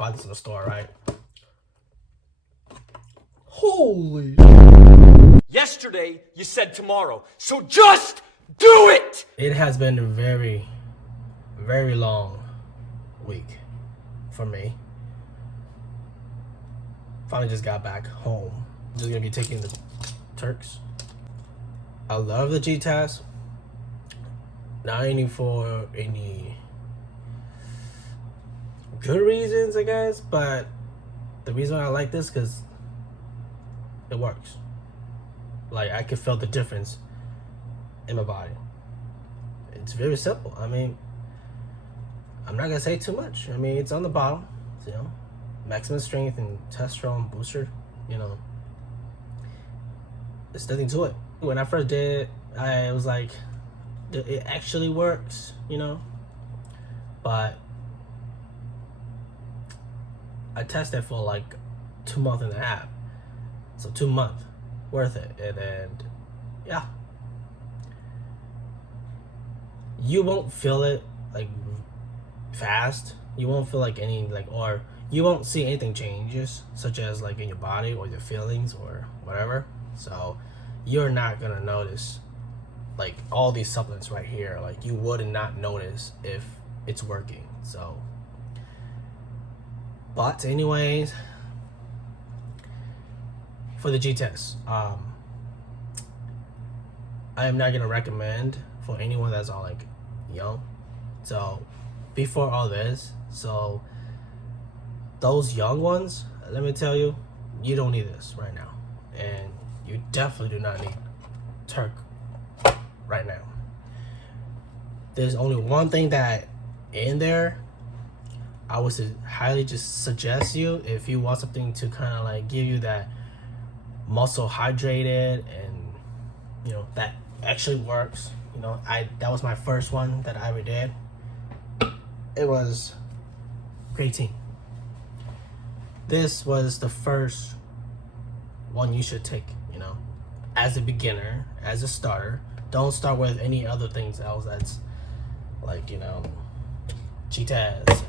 Buy this in the store, right? Holy. Yesterday, you said tomorrow, so just do it! It has been a very, very long week for me. Finally just got back home. Just gonna be taking the Turks. I love the GTAS. Not only for any good reasons, I guess, but the reason I like this because it works. Like, I can feel the difference in my body. It's very simple. I mean, I'm not gonna say too much. I mean, it's on the bottom, you know, maximum strength and testosterone booster. You know, there's nothing to it. When I first did it, I was like, it actually works, you know. But I tested for like 2.5 months, so 2 months worth it, and then yeah, you won't feel it like fast. You won't feel like any or you won't see anything changes, such as like in your body or your feelings or whatever. So you're not gonna notice like all these supplements right here. Like, you would not notice if it's working. So, but anyways, for the G-Test, I am not gonna recommend for anyone that's all like young. So before all this, so those young ones, let me tell you, you don't need this right now, and you definitely do not need Turk right now. There's only one thing that in there I would highly just suggest you, if you want something to kind of like give you that muscle hydrated and, you know, that actually works. You know, that was my first one that I ever did. It was creatine. This was the first one you should take, you know, as a beginner, as a starter. Don't start with any other things else that's like, you know, GTAS and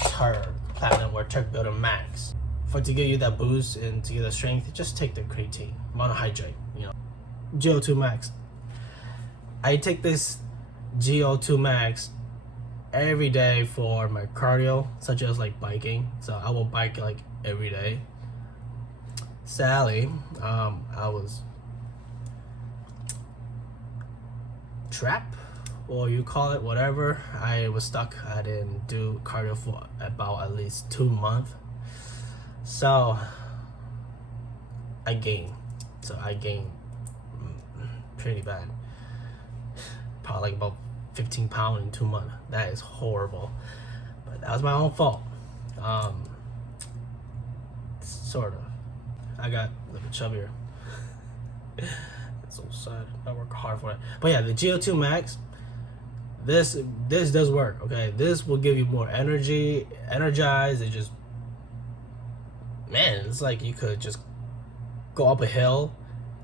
Turk, Platinum or Turk Builder Max. To give you that boost and to get the strength, just take the creatine, monohydrate, you know. GO2 Max. I take this GO2 Max every day for my cardio, such as like biking. So I will bike like every day. Sadly, I was trapped, or you call it whatever. I was stuck. I didn't do cardio for about at least 2 months. So I gained. Pretty bad. Probably like about 15 pounds in 2 months. That is horrible. But that was my own fault. Sort of. I got a little chubbier. It's so sad. I work hard for it. But yeah, the GO2 Max, this does work, okay? This will give you more energy, energized. It just, man, it's like you could just go up a hill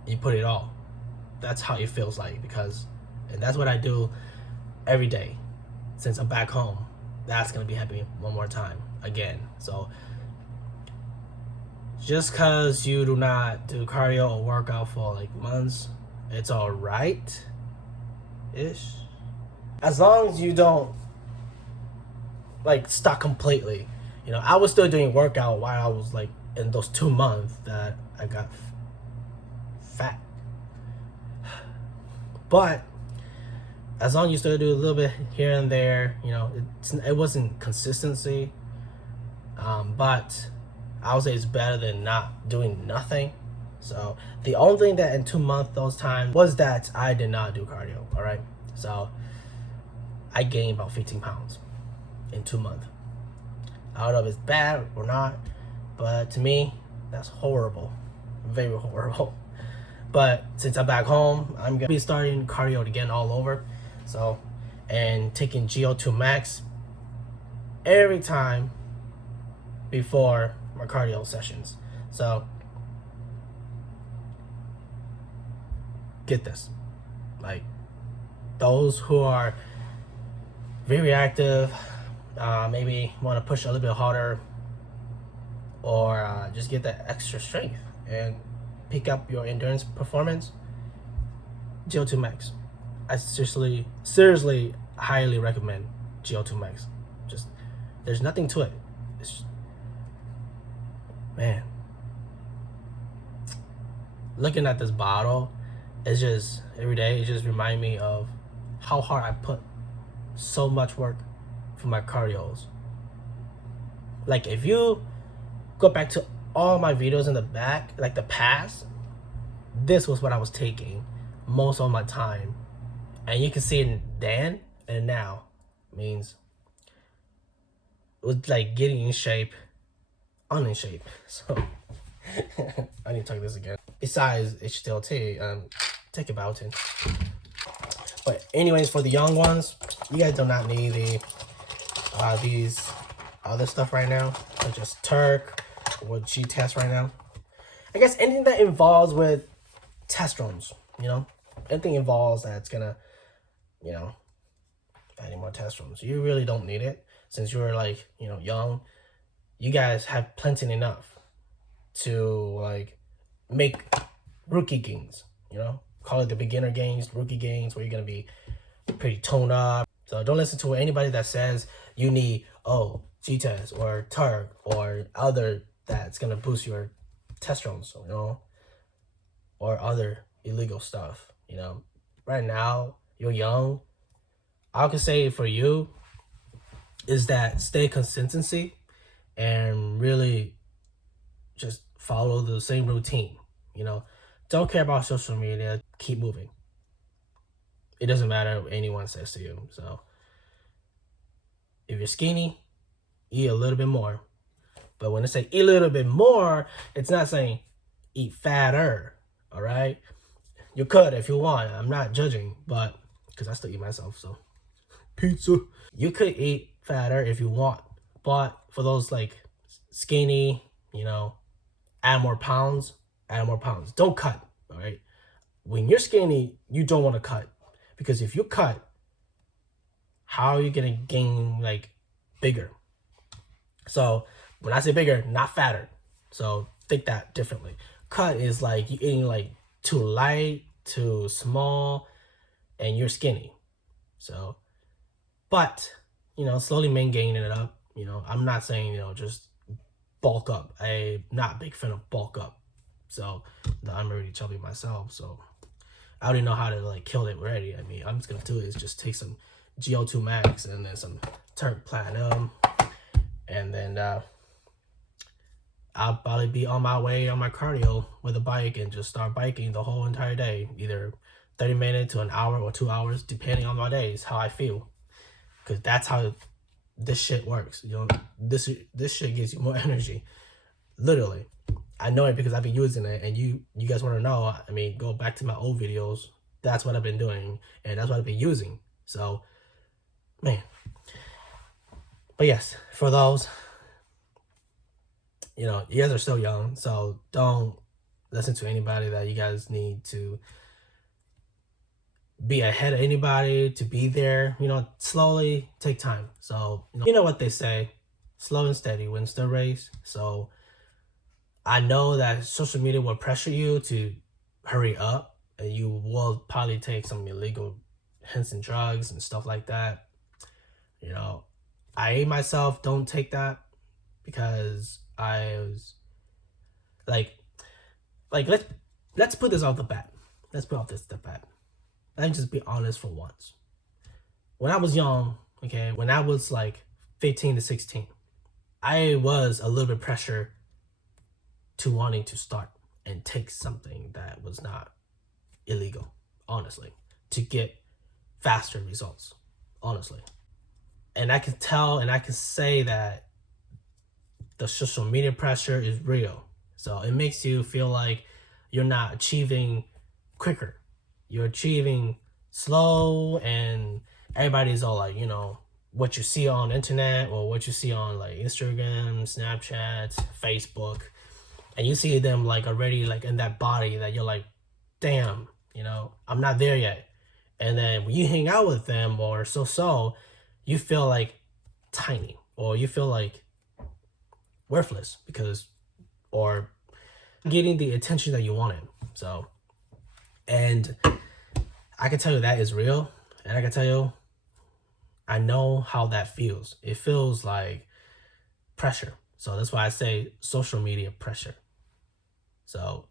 and you put it all. That's how it feels like, and that's what I do every day since I'm back home. That's gonna be happening one more time again. So just cause you do not do cardio or workout for like months, it's all right ish, as long as you don't like stop completely. You know, I was still doing workout while I was like in those 2 months that I got fat. But as long as you still do a little bit here and there, you know, it wasn't consistency. But I would say it's better than not doing nothing. So the only thing that in 2 months those times was that I did not do cardio. All right, so I gained about 15 pounds in 2 months. I don't know if it's bad or not, but to me, that's horrible, very horrible. But since I'm back home, I'm gonna be starting cardio again all over. So, and taking GO2 Max every time before my cardio sessions. So get this, like those who are very active, maybe want to push a little bit harder, or just get that extra strength and pick up your endurance performance, GO2 Max. I seriously highly recommend GO2 Max. Just, there's nothing to it. It's just, man, looking at this bottle, it's just, every day, it just reminds me of how hard I put so much work for my cardios. Like, if you go back to all my videos in the back, like the past, this was what I was taking most of my time. And you can see it then and now. Means it was like getting in shape, in shape. So I need to talk this again. Besides HTLT, take a Biotin. But anyways, for the young ones, you guys do not need these other stuff right now, such as Turk or G-Test right now. I guess anything that involves with testrones, you know, anything involves that's gonna, you know, adding more testrones. You really don't need it since you're like, you know, young. You guys have plenty enough to like make rookie gains, you know, call it the beginner gains, rookie gains, where you're gonna be pretty toned up. So don't listen to anybody that says you need G-Test or Turk or other that's gonna boost your testrones, you know, or other illegal stuff. You know, right now you're young. I could say for you is that stay consistency and really just follow the same routine. You know, don't care about social media. Keep moving. It doesn't matter what anyone says to you. So if you're skinny, eat a little bit more. But when I say eat a little bit more, it's not saying eat fatter. All right, you could if you want. I'm not judging, but because I still eat myself, so pizza. You could eat fatter if you want, but for those like skinny, you know, add more pounds. Don't cut. All right, when you're skinny, you don't want to cut, because if you cut, how are you gonna gain like bigger? So when I say bigger, not fatter. So think that differently. Cut is like you eating like too light, too small, and you're skinny. So, but you know, slowly maintaining it up. You know, I'm not saying, you know, just bulk up. I'm not a big fan of bulk up. So I'm already chubby myself. So I already know how to like kill it already. I mean, I'm just gonna do is just take some GO2 Max and then some Turk Platinum, and then I'll probably be on my way on my cardio with a bike and just start biking the whole entire day, either 30 minutes to an hour or 2 hours, depending on my days, how I feel. Because that's how this shit works. You know, this shit gives you more energy. Literally. I know it because I've been using it, and you guys want to know, I mean, go back to my old videos. That's what I've been doing, and that's what I've been using. So, man. But yes, for those, you know, you guys are still young, so don't listen to anybody that you guys need to be ahead of anybody, to be there. You know, slowly take time. So, you know what they say, slow and steady wins the race. So I know that social media will pressure you to hurry up, and you will probably take some illegal hints and drugs and stuff like that. You know, I myself don't take that, because I was like let's put this off the bat. Let's put off this the bat. Let me just be honest for once. When I was young, okay, when I was like 15 to 16, I was a little bit pressured to wanting to start and take something that was not illegal, honestly, to get faster results, honestly. And I can tell and I can say that the social media pressure is real. So it makes you feel like you're not achieving quicker. You're achieving slow, and everybody's all like, you know, what you see on the internet or what you see on like Instagram, Snapchat, Facebook, and you see them like already like in that body that you're like, damn, you know, I'm not there yet. And then when you hang out with them or so, you feel like tiny, or you feel like worthless, because or getting the attention that you wanted. So, and I can tell you that is real, and I can tell you, I know how that feels. It feels like pressure. So that's why I say social media pressure. So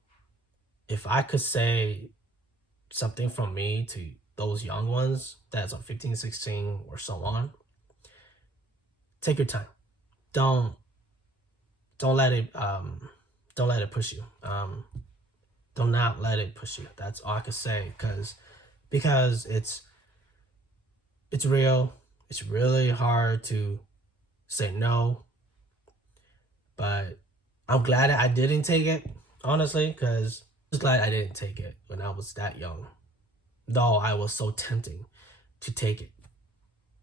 if I could say something from me to those young ones that's on 15, 16 or so on, take your time. Don't let it push you. Do not let it push you. That's all I could say, because it's real. It's really hard to say no, but I'm glad I didn't take it, honestly, because I was glad I didn't take it when I was that young, though I was so tempting to take it.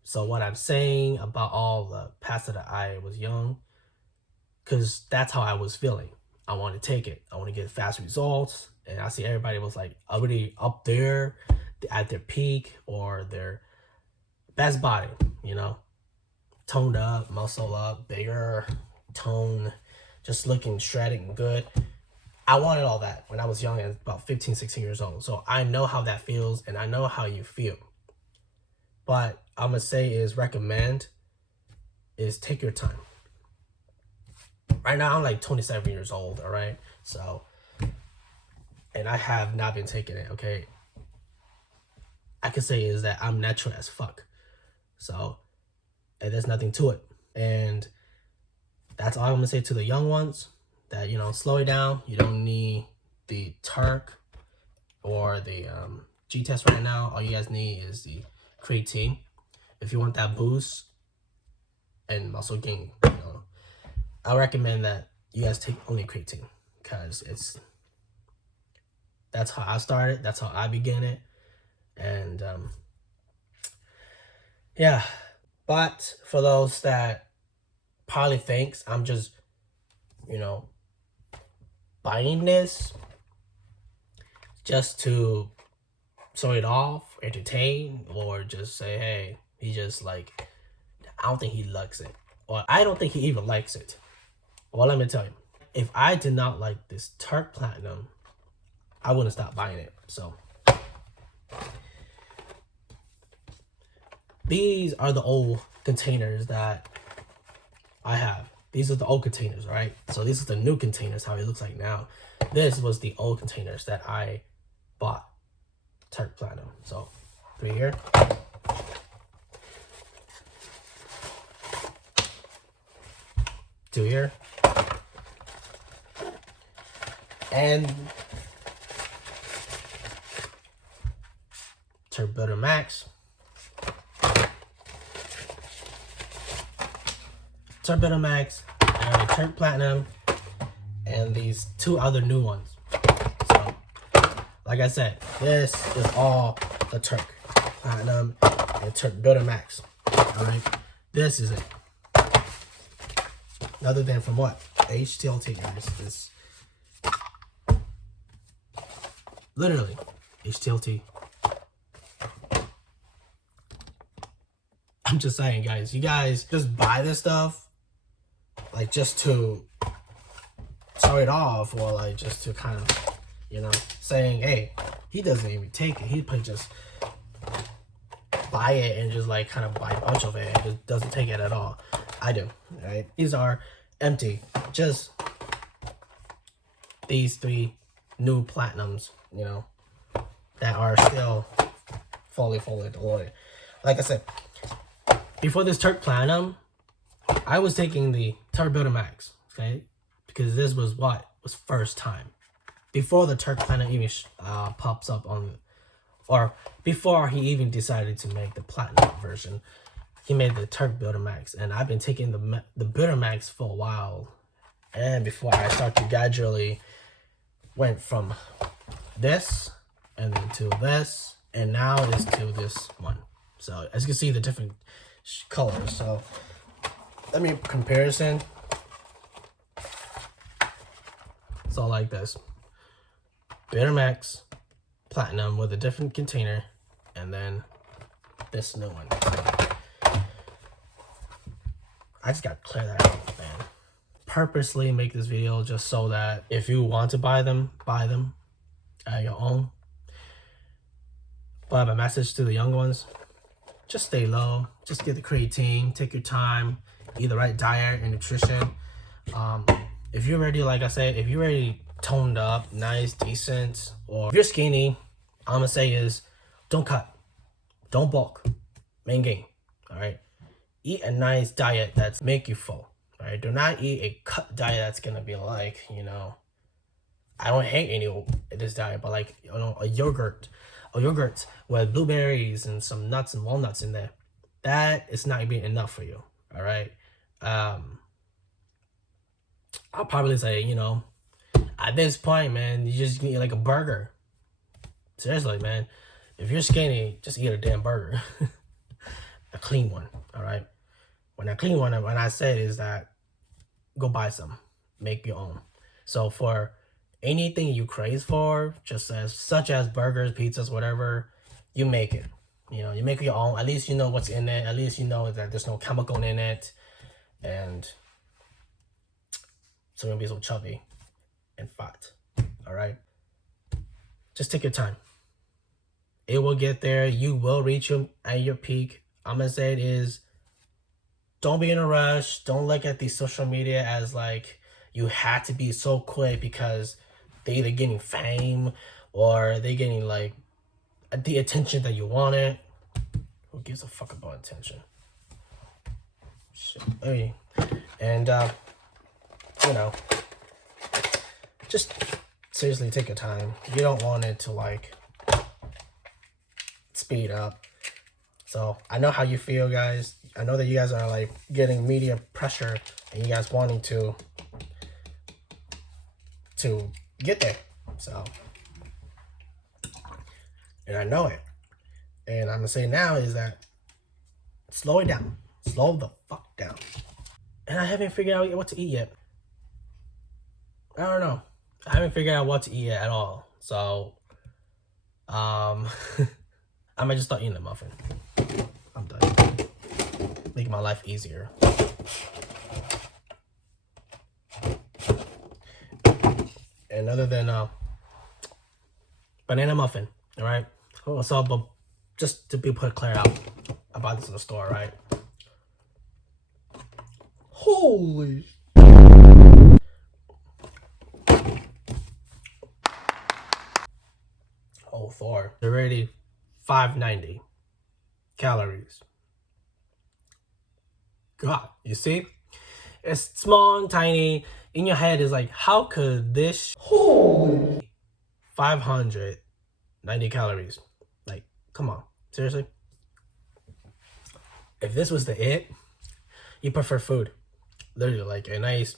So what I'm saying about all the past that I was young, because that's how I was feeling. I want to take it. I want to get fast results. And I see everybody was like already up there at their peak or their best body, toned up, muscle up, bigger, tone, just looking shredded and good. I wanted all that when I was young, at about 15, 16 years old. So I know how that feels, and I know how you feel. But I'm going to say recommend take your time. Right now, I'm like 27 years old, all right? So, and I have not been taking it, okay? I can say is that I'm natural as fuck. So, and there's nothing to it. And that's all I'm going to say to the young ones, that, slow it down. You don't need the Turk or the G-Test right now. All you guys need is the creatine. If you want that boost and muscle gain, I recommend that you guys take only creatine, because that's how I started. That's how I began it. And yeah, but for those that probably thinks I'm just, buying this just to show it off, entertain, or just say, hey, he just like, I don't think he likes it. Or I don't think he even likes it. Well, let me tell you, if I did not like this Turk Platinum, I wouldn't stop buying it. So these are the old containers that I have. These are the old containers, right? So these are the new containers, how it looks like now. This was the old containers that I bought Turk Platinum. So 3 here. 2 here. And Turk Builder Max. Turk Builder Max, and Turk Platinum, and these 2 other new ones. So, like I said, this is all the Turk Platinum and Turk Builder Max. Alright, this is it. Other than from what? HTLT, guys. This literally HTLT. I'm just saying, guys, you guys just buy this stuff like just to show it off, or like just to kind of, saying, hey, he doesn't even take it. He probably just buy it and just like kind of buy a bunch of it and just doesn't take it at all. I do, right? These are empty. Just these 3 new platinums, that are still fully loaded. Like I said, before this Turk Platinum, I was taking the Turk Builder Max, okay? Because this was what was first time. Before the Turk Platinum even pops up on, or before he even decided to make the Platinum version, he made the Turk Builder Max. And I've been taking the Builder Max for a while. And before I start to gradually went from this, and then to this, and now it's to this one. So as you can see, the different colors. So let me comparison. So like this, Builder Max Platinum with a different container, and then this new one. I just gotta clear that out, man. purposely make this video just so that if you want to buy them at your own. But my message to the young ones, just stay low, just get the creatine, take your time, eat the right diet and nutrition. If you're already, like I said, if you're already toned up, nice, decent, or if you're skinny, I'm gonna say is don't cut, don't bulk, maintain. All right, eat a nice diet that's make you full. All right, do not eat a cut diet that's gonna be like, you know, I don't hate any this diet, but like, you know, a yogurt with blueberries and some nuts and walnuts in there. That is not being enough for you. All right. I'll probably say, you know, at this point, man, you just need like a burger. Seriously, man. If you're skinny, just eat a damn burger. A clean one. All right. When I clean one, when I say is that go buy some, make your own. So for anything you crave for, such as burgers, pizzas, whatever, you make it. You know, you make your own. At least you know what's in it. At least you know that there's no chemical in it, and so you'll be so chubby and fat. All right. Just take your time. It will get there. You will reach at your peak. I'm gonna say it is. Don't be in a rush. Don't look at the social media as like you had to be so quick because they either getting fame or they getting like the attention that you wanted. Who gives a fuck about attention? Shit. Hey. And you know, just seriously take your time. You don't want it to like speed up. So I know how you feel, guys. I know that you guys are like getting media pressure and you guys wanting to get there. So, and I know it. And I'm gonna say now is that slow it down. Slow the fuck down. And I haven't figured out what to eat yet. I don't know. I haven't figured out what to eat yet at all. So, I might just start eating a muffin. I'm done. Make my life easier. And other than banana muffin, all right? So, but just to be put clear out, I bought this in the store, right? Holy. Oh, Thor. They're already 590 calories. God, you see? It's small and tiny. In your head is like, how could this holy 590 calories? Like, come on. Seriously? If this was the it, you prefer food. Literally like a nice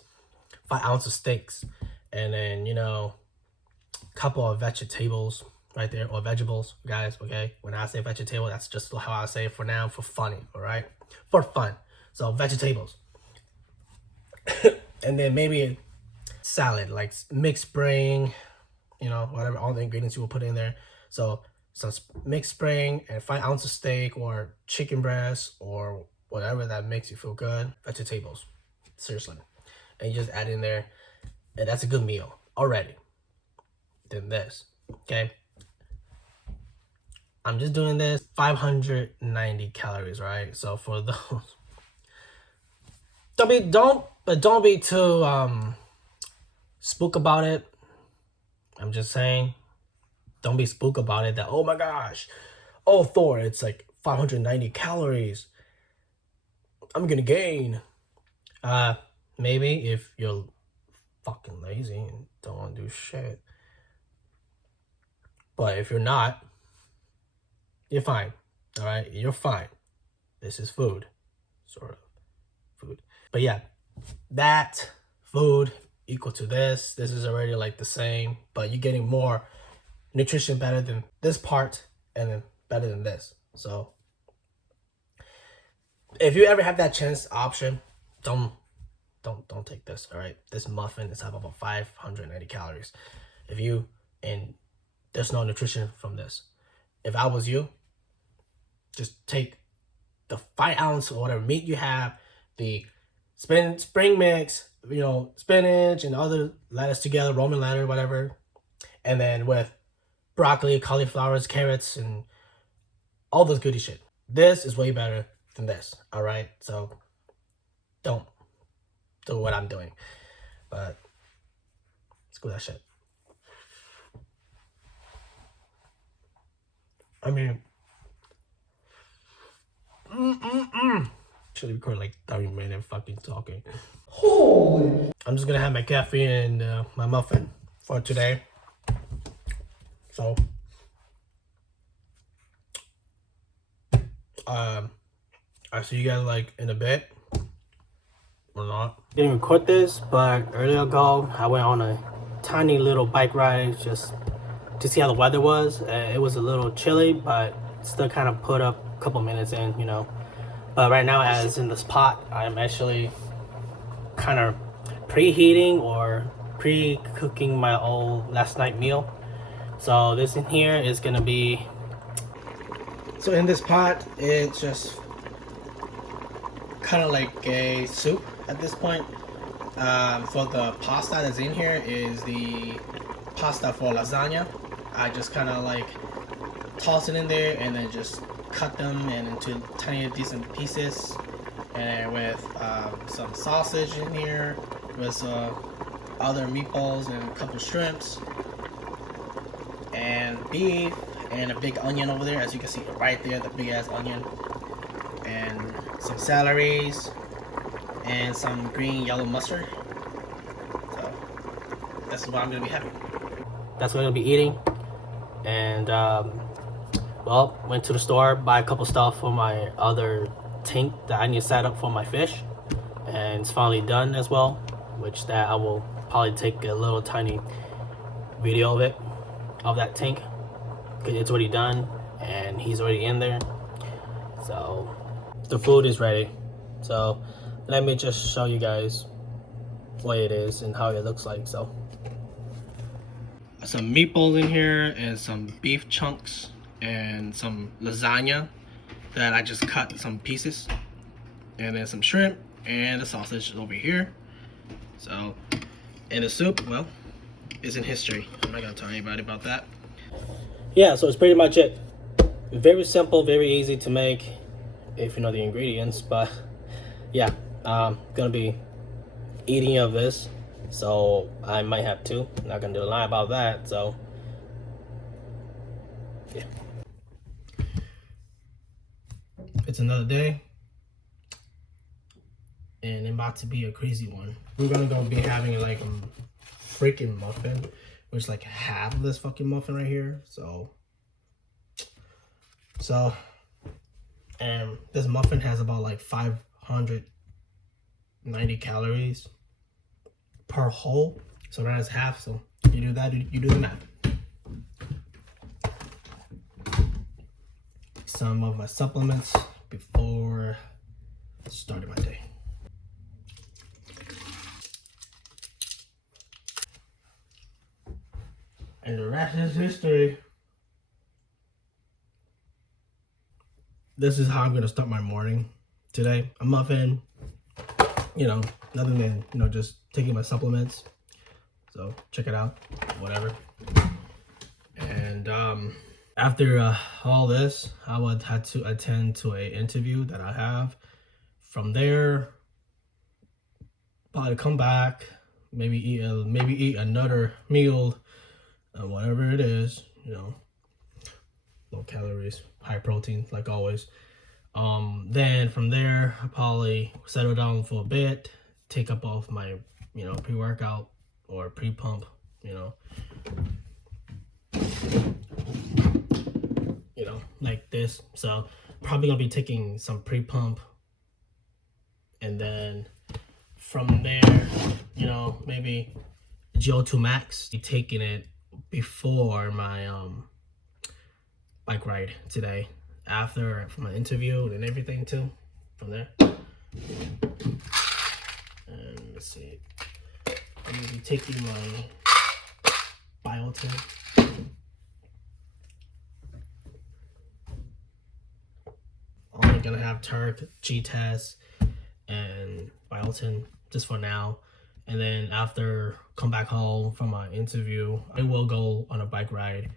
5 ounce of steaks and then, you know, a couple of vegetables right there, or vegetables, guys, okay? When I say vegetable, that's just how I say it for now, for funny, all right? For fun. So vegetables. And then maybe salad, like mixed spring, you know, whatever, all the ingredients you will put in there. So some mixed spring and 5 ounces of steak or chicken breast or whatever that makes you feel good. Vegetables, seriously. And you just add in there, and that's a good meal already. Then this, okay? I'm just doing this 590 calories, right? So for those, don't be too spook about it. I'm just saying, don't be spook about it that, oh my gosh, oh Thor, it's like 590 calories. I'm gonna gain. Maybe if you're fucking lazy and don't want to do shit. But if you're not, you're fine. All right, you're fine. This is food, sort of food. But yeah, that food equal to this. This is already like the same, but you're getting more nutrition better than this part and then better than this. So if you ever have that chance option, don't take this. All right, this muffin is have about 590 calories. And there's no nutrition from this. If I was you, just take the 5 ounce or whatever meat you have, the spring mix, spinach and other lettuce together, Roman lettuce, whatever, and then with broccoli, cauliflowers, carrots, and all this goody shit. This is way better than this. All right, so don't do what I'm doing, but screw that shit. I mean, should record like 30 minutes fucking talking. Holy! I'm just gonna have my caffeine and my muffin for today. So, I see you guys like in a bit or not. Didn't record this, but earlier ago I went on a tiny little bike ride just to see how the weather was. It was a little chilly, but still kind of put up a couple minutes in, But right now, as in the spot, I'm actually kind of preheating or pre-cooking my old last night meal. So this in here is gonna be. So in this pot, it's just kind of like a soup at this point. For the pasta that's in here is the pasta for lasagna. I just kind of like toss it in there and then just cut them into tiny decent pieces, and with some sausage in here with other meatballs and a couple shrimps and beef and a big onion over there, as you can see right there, the big ass onion, and some celeries and some green yellow mustard. So that's what I'm gonna be having. That's what I'm gonna be eating. And well, went to the store, buy a couple stuff for my other tank that I need to set up for my fish, and it's finally done as well, which that I will probably take a little tiny video of it, of that tank, because it's already done and he's already in there. So the food is ready, so let me just show you guys what it is and how it looks like. So some meatballs in here and some beef chunks and some lasagna that I just cut some pieces, and then some shrimp and the sausage over here. So, and the soup, well, is in history. I'm not gonna tell anybody about that. Yeah, so it's pretty much it. Very simple, very easy to make if you know the ingredients, but yeah, gonna be eating of this, so I might have to. I'm not gonna lie about that, so yeah. It's another day, and it's about to be a crazy one. We're gonna be having like a freaking muffin, which is like half of this fucking muffin right here. So, and this muffin has about like 590 calories per whole. So that is half. So you do that, you do the math. Some of my supplements before starting my day. And the rest is history. This is how I'm gonna start my morning today. A muffin, nothing than, just taking my supplements. So check it out, whatever. And after all this, I would have to attend to an interview that I have. From there, probably come back, maybe eat another meal, whatever it is, low calories, high protein, like always. Then from there, I'll probably settle down for a bit, take up off my, pre-workout or pre-pump, like this. So probably gonna be taking some pre-pump, and then from there, maybe GO2 Max, be taking it before my bike ride today, after my interview and everything too, from there. And let's see, I'm gonna be taking my biotin. I'm gonna have Turk, G-Test, and biotin just for now. And then after come back home from my interview, I will go on a bike ride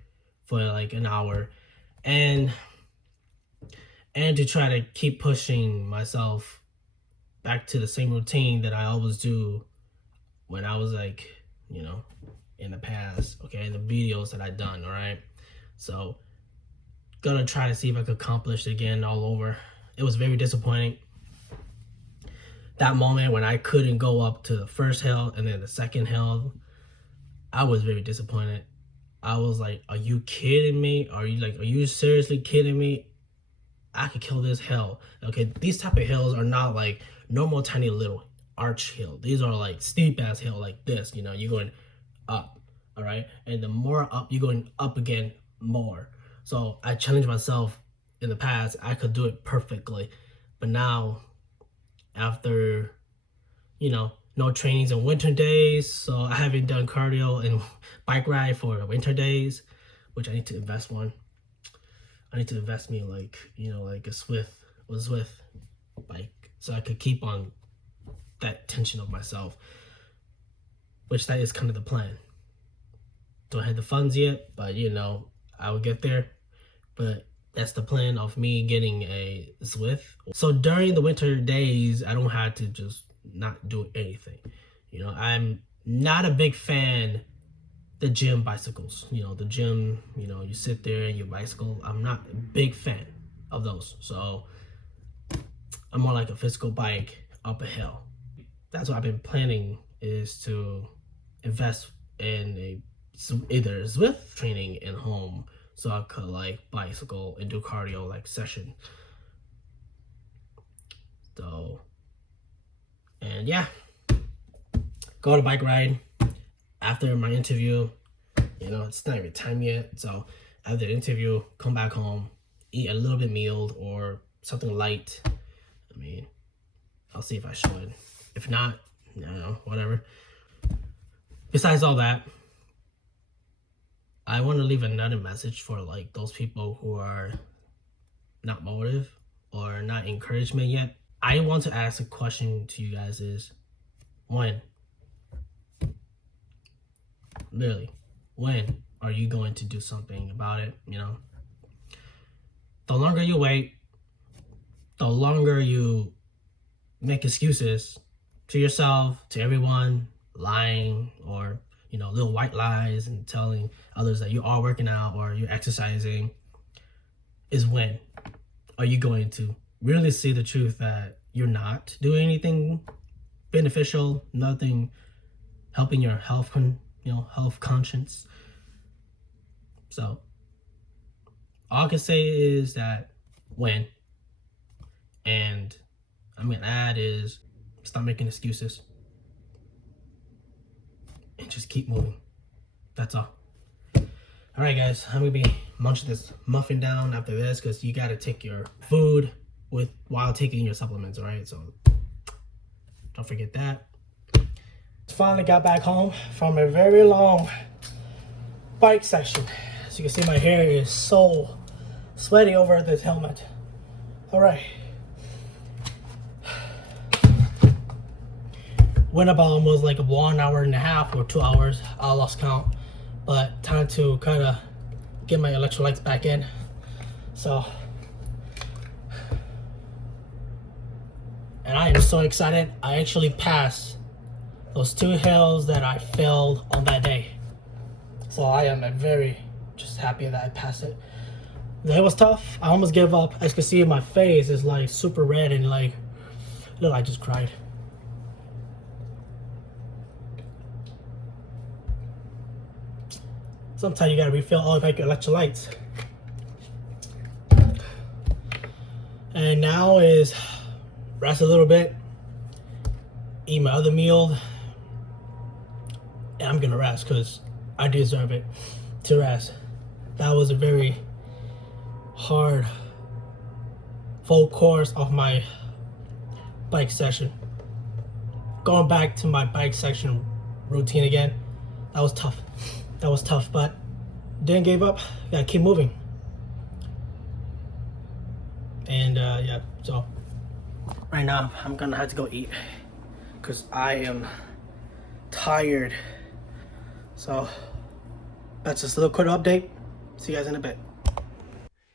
for like an hour, and to try to keep pushing myself back to the same routine that I always do when I was like, you know, in the past, okay, in the videos that I done, all right? So gonna try to see if I could accomplish it again all over. It was very disappointing. That moment when I couldn't go up to the first hill and then the second hill, I was very disappointed. I was like, are you kidding me? Are you seriously kidding me? I could kill this hill. Okay, these type of hills are not like normal tiny little arch hill. These are like steep ass hill like this, you know, you're going up, all right? And the more up you're going up again, more. So I challenged myself in the past, I could do it perfectly. But now, after, you know, no trainings on winter days, so I haven't done cardio and bike ride for winter days, which I need to invest one. I need to invest me like, you know, like a Zwift bike, so I could keep on that tension of myself, which that is kind of the plan. Don't have the funds yet, but you know, I will get there. But that's the plan of me getting a Zwift. So during the winter days, I don't have to just not do anything. You know, I'm not a big fan the gym bicycles. You know, the gym, you know, you sit there and you bicycle. I'm not a big fan of those. So I'm more like a physical bike up a hill. That's what I've been planning, is to invest in either Zwift training in home, so I could like bicycle and do cardio like session. So, and yeah, go on a bike ride after my interview. You know, it's not even time yet. So after the interview, come back home, eat a little bit meal or something light. I mean, I'll see if I should. If not, no, whatever. Besides all that, I want to leave another message for like those people who are not motive or not encouragement yet. I want to ask a question to you guys is, when? Literally, when are you going to do something about it? You know, the longer you wait, the longer you make excuses to yourself, to everyone, lying, or, you know, little white lies and telling others that you are working out or you're exercising, is when are you going to really see the truth that you're not doing anything beneficial, nothing helping your health, health conscience. So all I can say is that when, and I'm gonna add is, stop making excuses and just keep moving. That's all. All right, guys, I'm gonna be munching this muffin down after this, because you gotta take your food while taking your supplements. All right, so don't forget that. Finally got back home from a very long bike session. As you can see, my hair is so sweaty over this helmet. All right. Went about almost like 1 hour and a half or 2 hours. I lost count. But time to kind of get my electrolytes back in. So, and I am so excited. I actually passed those 2 hills that I failed on that day. So I am very just happy that I passed it. The hill was tough. I almost gave up. As you can see, my face is like super red and like, look, I just cried. Sometimes you gotta refill all of your electrolytes. And now is rest a little bit, eat my other meal, and I'm gonna rest because I deserve it to rest. That was a very hard full course of my bike session. Going back to my bike section routine again, that was tough. That was tough, but didn't give up. Gotta keep moving. And yeah, so right now I'm gonna have to go eat. because I am tired. So that's just a little quick update. See you guys in a bit.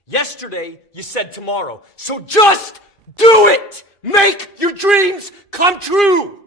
Yesterday, you said tomorrow. So just do it! Make your dreams come true!